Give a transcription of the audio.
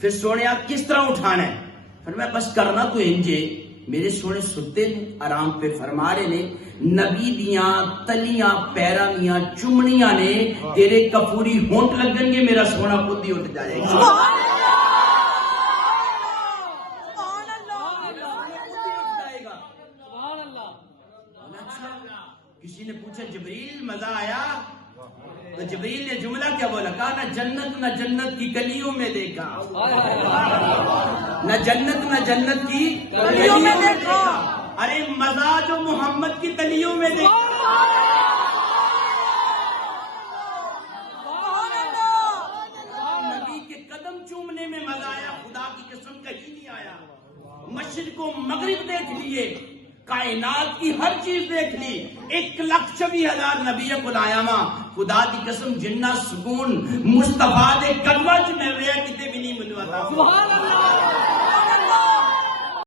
پھر سونے آپ کس طرح اٹھانا ہے؟ فرمایا بس کرنا تو انجے میرے سونے ستے نے آرام پہ فرما رہے نے نبی دیاں تلیاں پیراں دیاں چمڑیاں نے تیرے کفوری ہونٹ لگن گے میرا سونا خود ہی اٹھ جائے گا. کسی نے پوچھا جبریل مزہ آیا؟ تو جبریل نے جملہ کیا بولا؟ کہا نہ جنت نہ جنت کی گلیوں میں دیکھا، نہ جنت نہ جنت کی گلیوں میں دیکھا، ارے مزہ جو محمد کی تلیوں میں دیکھا. نبی کے قدم چومنے میں مزہ آیا، خدا کی قسم کہیں نہیں آیا. مشرق و مغرب دیکھ لیے، کائنات کی ہر چیز دیکھ لی، 1,26,000 نبی بلایا ماں خدا دی قسم جنہ سکون مصطفی دے قدماں چ مل رہا کتے بھی نہیں ملوا.